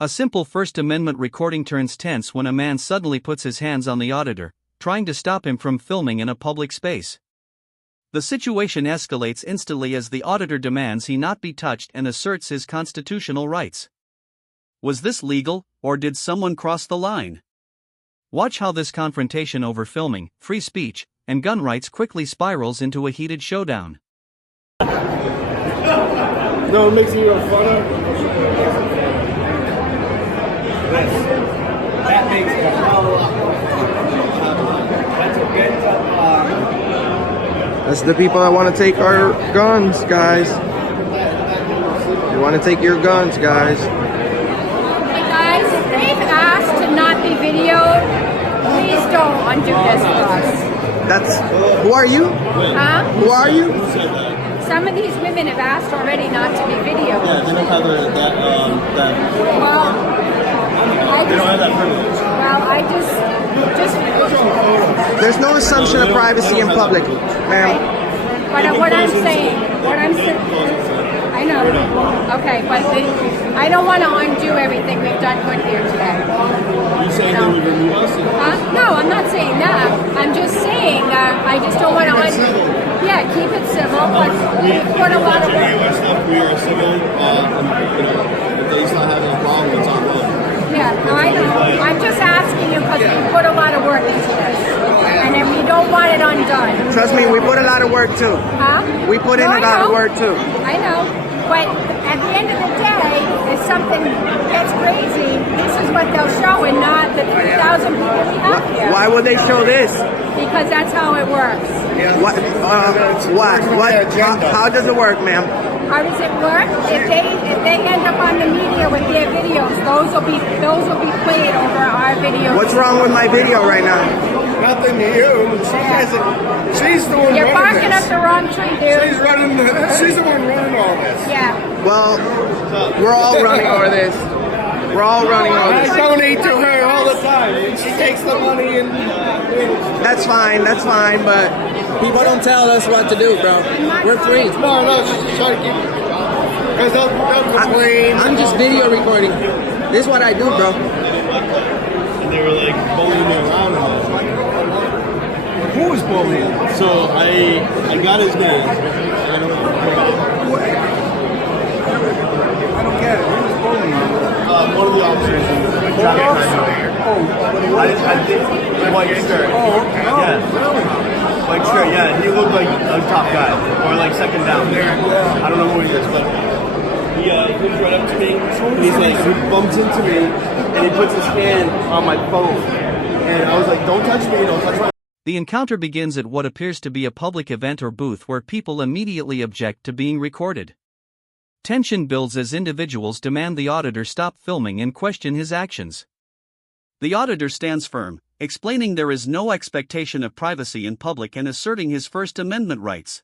A simple First Amendment recording turns tense when a man suddenly puts his hands on the auditor, trying to stop him from filming in a public space. The situation escalates instantly as the auditor demands he not be touched and asserts his constitutional rights. Was this legal, or did someone cross the line? Watch how this confrontation over filming, free speech, and gun rights quickly spirals into a heated showdown. No, it makes you fun of. That makes it a hell of a lot more fun. That's what gets up. That's the people that want to take our guns, guys. They want to take your guns, guys. Hey guys, if they've asked to not be videoed, please don't undo this for us. Who are you? Huh? Who are you? Some of these women have asked already not to be videoed. Yeah, they don't have that. Well, They don't have that privilege. Well, I just. There's no assumption of privacy in public, ma'am. But what I'm saying, I know. Okay, but I don't want to undo everything we've done good here today. You saying that we remove us? No, I'm not saying that. I'm just saying that I just don't want to undo. Yeah, keep it civil, but we put a lot of work. We are civil. If they start having a problem, it's on them. Yeah, no, I know. I'm just asking you because we put a lot of work into this. And if we don't want it undone. Trust me, we put a lot of work too. Huh? We put in a lot of work too. I know. But at the end of the day, if something gets crazy, this is what they'll show and not the 3,000 people we have here. Why would they show this? Because that's how it works. What? How does it work, ma'am? How does it work? If they end up on the media with their videos, those will be played over our videos. What's wrong with my video right now? Nothing to you. She's the one. You're barking up the wrong tree, dude. She's the one running all this. Yeah. Well, we're all running over this. We're all running over I this. donate to her all the time. She takes the money and. That's fine, but people don't tell us what to do, bro. We're free. No, she's trying to keep. Because they'll complain. I'm just video recording. This is what I do, bro. And they were like bullying me around and I was like, who was bullying? So I got his name. I don't get it. Who was bullying you? One of the officers in the traffic crime. I think white shirt. Oh, okay. Yeah. White shirt, yeah. He looked like a top guy. Or like second down. I don't know who he is, but he comes right up to me. And he's like, he bumps into me and he puts his hand on my phone. And I was like, don't touch me, don't touch my. The encounter begins at what appears to be a public event or booth where people immediately object to being recorded. Tension builds as individuals demand the auditor stop filming and question his actions. The auditor stands firm, explaining there is no expectation of privacy in public and asserting his First Amendment rights.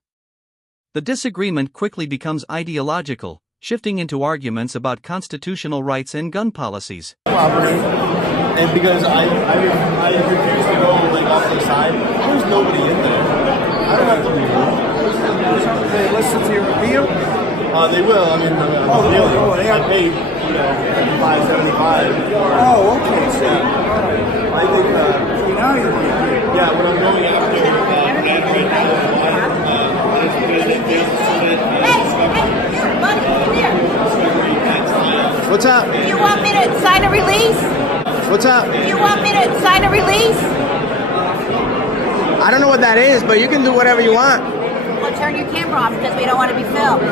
The disagreement quickly becomes ideological, shifting into arguments about constitutional rights and gun policies. And because I refuse to go like off to the side, there's nobody in there. I don't have to move. They listen to your review? They will. I mean, I paid, $5.75. Oh, okay. So I think. Now you're. Yeah, when I'm going after that right now, it's because they have to What's up? You want me to sign a release? What's up? You want me to sign a release? I don't know what that is, but you can do whatever you want. Well, turn your camera off because we don't want to be filmed.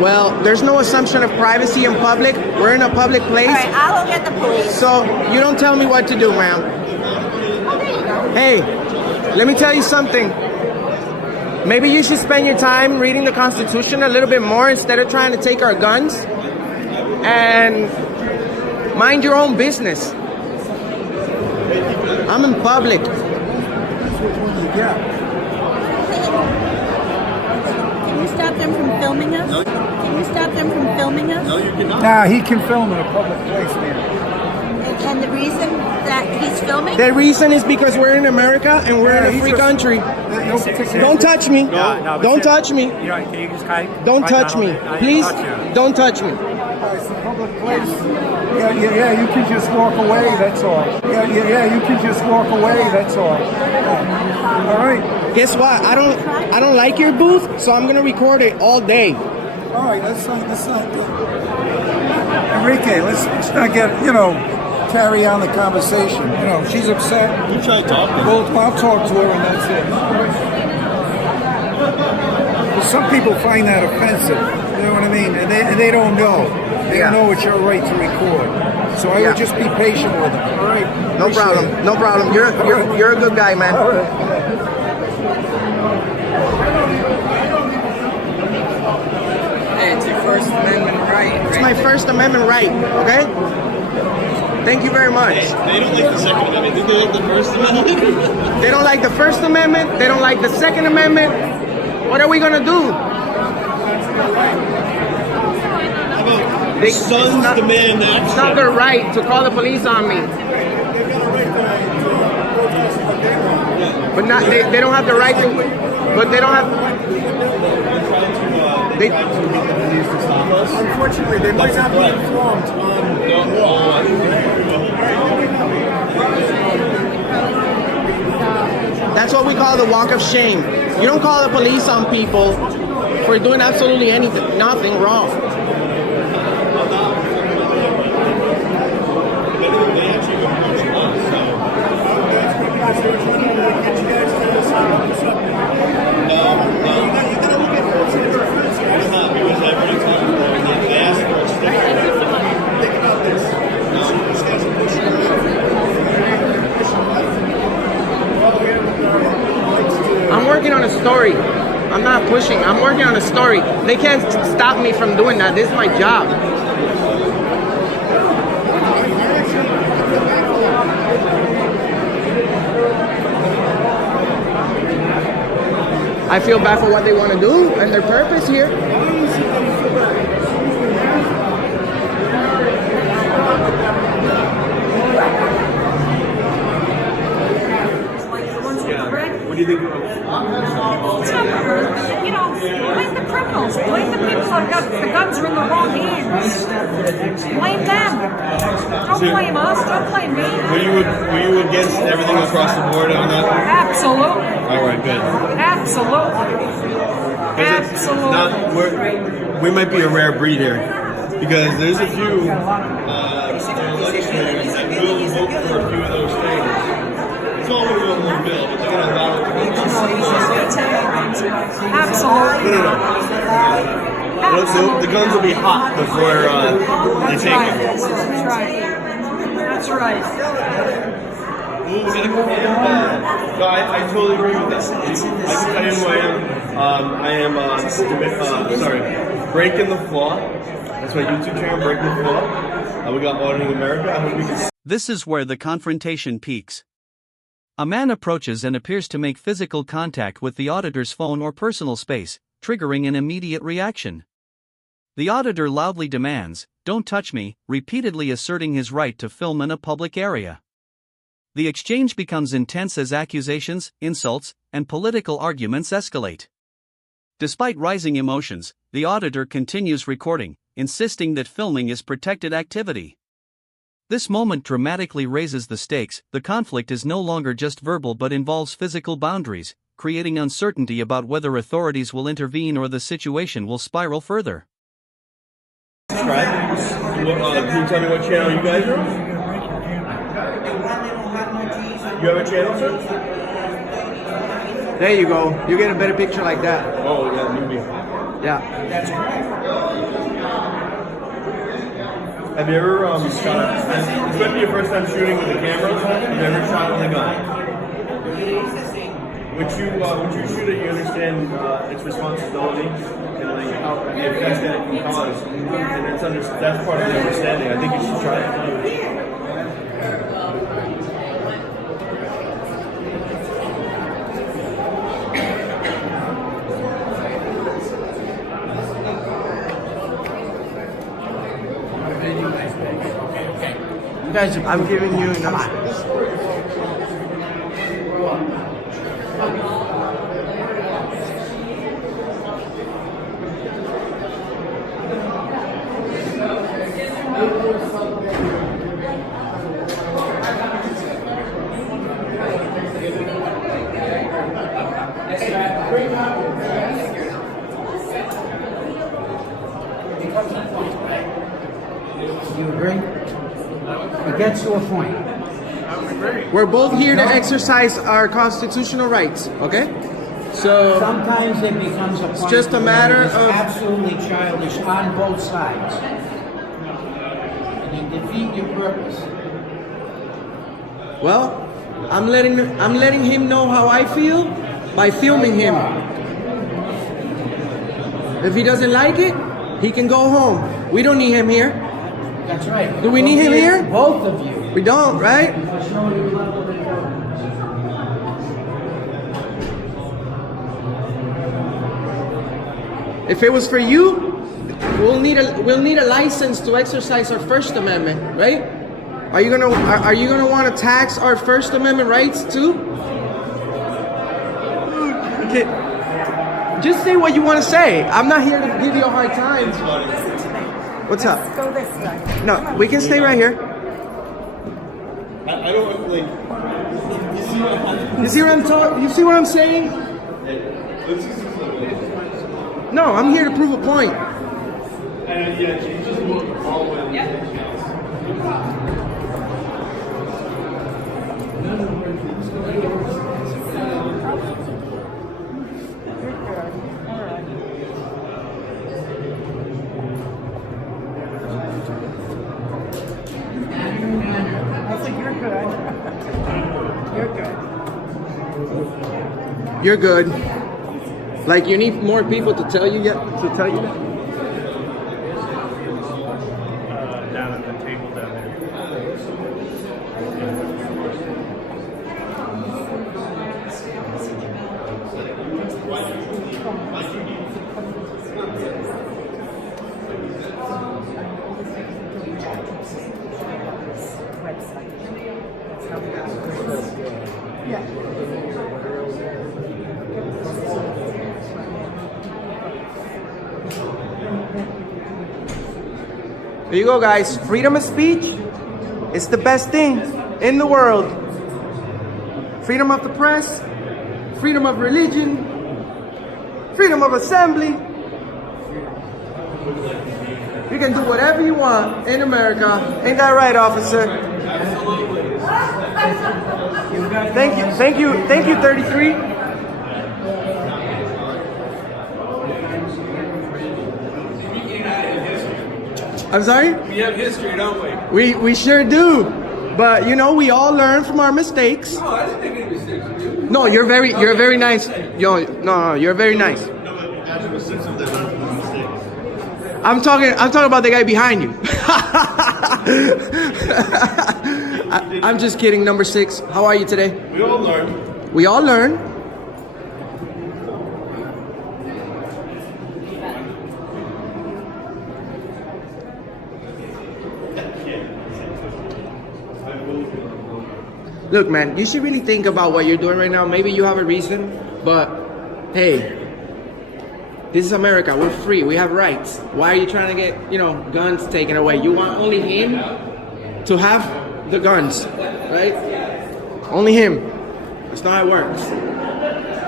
Well, there's no assumption of privacy in public. We're in a public place. All right, I'll go get the police. So you don't tell me what to do, ma'am. Oh, there you go. Hey, let me tell you something. Maybe you should spend your time reading the Constitution a little bit more instead of trying to take our guns. And mind your own business. I'm in public. Can you stop them from filming us? No. Can you stop them from filming us? No, you cannot. Nah, he can film in a public place, man. And the reason that he's filming? The reason is because we're in America and we're in a free country. Don't touch me. Don't touch me. Can you just Don't touch me. Please, don't touch me. public place. Yeah, you can just walk away, that's all. Yeah, you can just walk away, that's all. All right. Guess what? I don't like your booth, so I'm gonna record it all day. All right, let's not Enrique, let's not get, carry on the conversation. She's upset. You try to talk to her. Well, I'll talk to her and that's it. But some people find that offensive, you know what I mean? And they don't know. They don't know it's your right to record. So I would just be patient with them, all right? No problem. No problem. You're a good guy, man. All right. It's your First Amendment right. It's my First Amendment right, okay? Thank you very much. They don't like the Second Amendment. Did they like the First Amendment? They don't like the First Amendment. They don't like the Second Amendment. What are we gonna do? Sons demand action. It's not their right to call the police on me. But not they don't have the right to. But they don't have. They. Unfortunately, they might not be informed on That's what we call the walk of shame. You don't call the police on people for doing absolutely nothing wrong. I'm working on a story. I'm not pushing. I'm working on a story. They can't stop me from doing that. This is my job. I feel bad for what they want to do and their purpose here. What do you think? Blame the criminals. Blame the people who got the guns are in the wrong hands. Blame them. Don't blame us. Don't blame me. Were you against everything across the board on that? Absolutely. All right, good. Absolutely. Absolutely. We might be a rare breed here because there's a few legislators that will vote for a few of those things. It's all going to go in one bill, but they're going to allow it to go. Absolutely. No. The guns will be hot before they take them. That's right. That's right. No, I totally agree with that. I can tell you who I am. Breaking the Flaw. That's my YouTube channel, Breaking the Flaw. We got Auditing America. I hope we can. This is where the confrontation peaks. A man approaches and appears to make physical contact with the auditor's phone or personal space, triggering an immediate reaction. The auditor loudly demands, "Don't touch me," repeatedly asserting his right to film in a public area. The exchange becomes intense as accusations, insults, and political arguments escalate. Despite rising emotions, the auditor continues recording, insisting that filming is protected activity. This moment dramatically raises the stakes. The conflict is no longer just verbal but involves physical boundaries, creating uncertainty about whether authorities will intervene or the situation will spiral further. Subscribe. Can you tell me what channel you guys are on? You have a channel, sir? There you go. You get a better picture like that. Oh, yeah, movie. Yeah. Have you ever shot? This might be your first time shooting with a camera. Have you ever shot with a gun? Would you shoot it? You understand its responsibility and like how the effect that it can cause, and that's part of the understanding. I think you should try it. Guys, I'm giving you enough. It gets to a point. We're both here to exercise our constitutional rights, okay? So Sometimes it becomes a point just a matter where it is of- absolutely childish on both sides. And you defeat your purpose. well, I'm letting him know how I feel by filming him. If he doesn't like it, he can go home. We don't need him here. That's right. Do we need him here? Both of you. We don't, right? If it was for you, we'll need a license to exercise our First Amendment, right? Are you gonna want to tax our First Amendment rights too? Okay. Just say what you want to say. I'm not here to give you a hard time. Listen to me. What's up? Let's go this way. No, we can stay right here. I don't like. You see what I'm talking? You see what I'm saying? No, I'm here to prove a point. I think you're good. You're good. You're good. Like you need more people to tell you that? Down at the table down there. There you go, guys. Freedom of speech is the best thing in the world. Freedom of the press, freedom of religion, freedom of assembly. You can do whatever you want in America. Ain't that right, officer? Thank you, 33. I'm sorry? We have history, don't we? We sure do. But you know, we all learn from our mistakes. Oh, I didn't make any mistakes. You do? No, you're very nice. No, you're very nice. I'm talking about the guy behind you. I'm just kidding, number 6. How are you today? We all learn. We all learn. Look, man, you should really think about what you're doing right now. Maybe you have a reason, but hey, this is America. We're free. We have rights. Why are you trying to get, guns taken away? You want only him to have the guns, right? Only him. That's not how it works.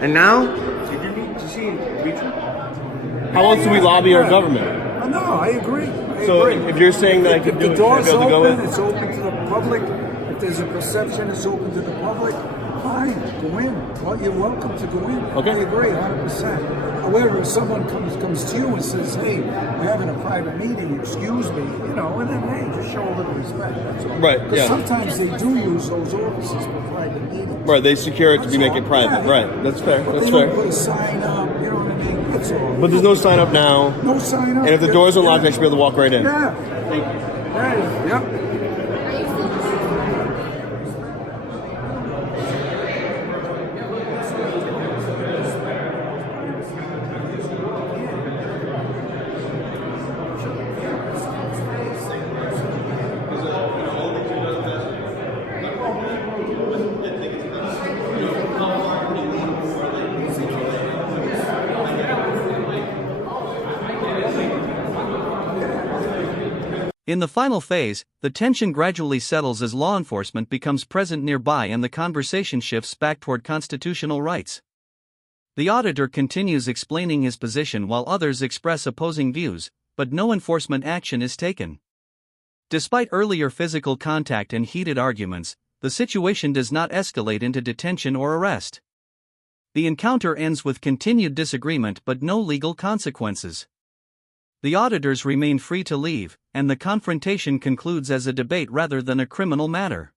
And now? How else do we lobby our government? No, I agree. So if you're saying that I could do the it, door's should I be able to go open, in? it's open to the public. If there's a perception it's open to the public, fine, go in. Well, you're welcome to go in. Okay. I agree, 100%. However, if someone comes to you and says, hey, we're having a private meeting, excuse me, and then, hey, just show a little respect, that's all. Right, Because yeah. sometimes they do use those offices for private meetings. Right, they secure it to be That's make it all. private. Yeah. Right, that's fair. But That's they don't fair. put a sign up, you know what I mean? That's all. But there's no sign up now. No sign up. And if the doors are locked, I should be able to walk right in. Yeah. Right. Yep. In the final phase, the tension gradually settles as law enforcement becomes present nearby and the conversation shifts back toward constitutional rights. The auditor continues explaining his position while others express opposing views, but no enforcement action is taken. Despite earlier physical contact and heated arguments, the situation does not escalate into detention or arrest. The encounter ends with continued disagreement but no legal consequences. The auditors remain free to leave, and the confrontation concludes as a debate rather than a criminal matter.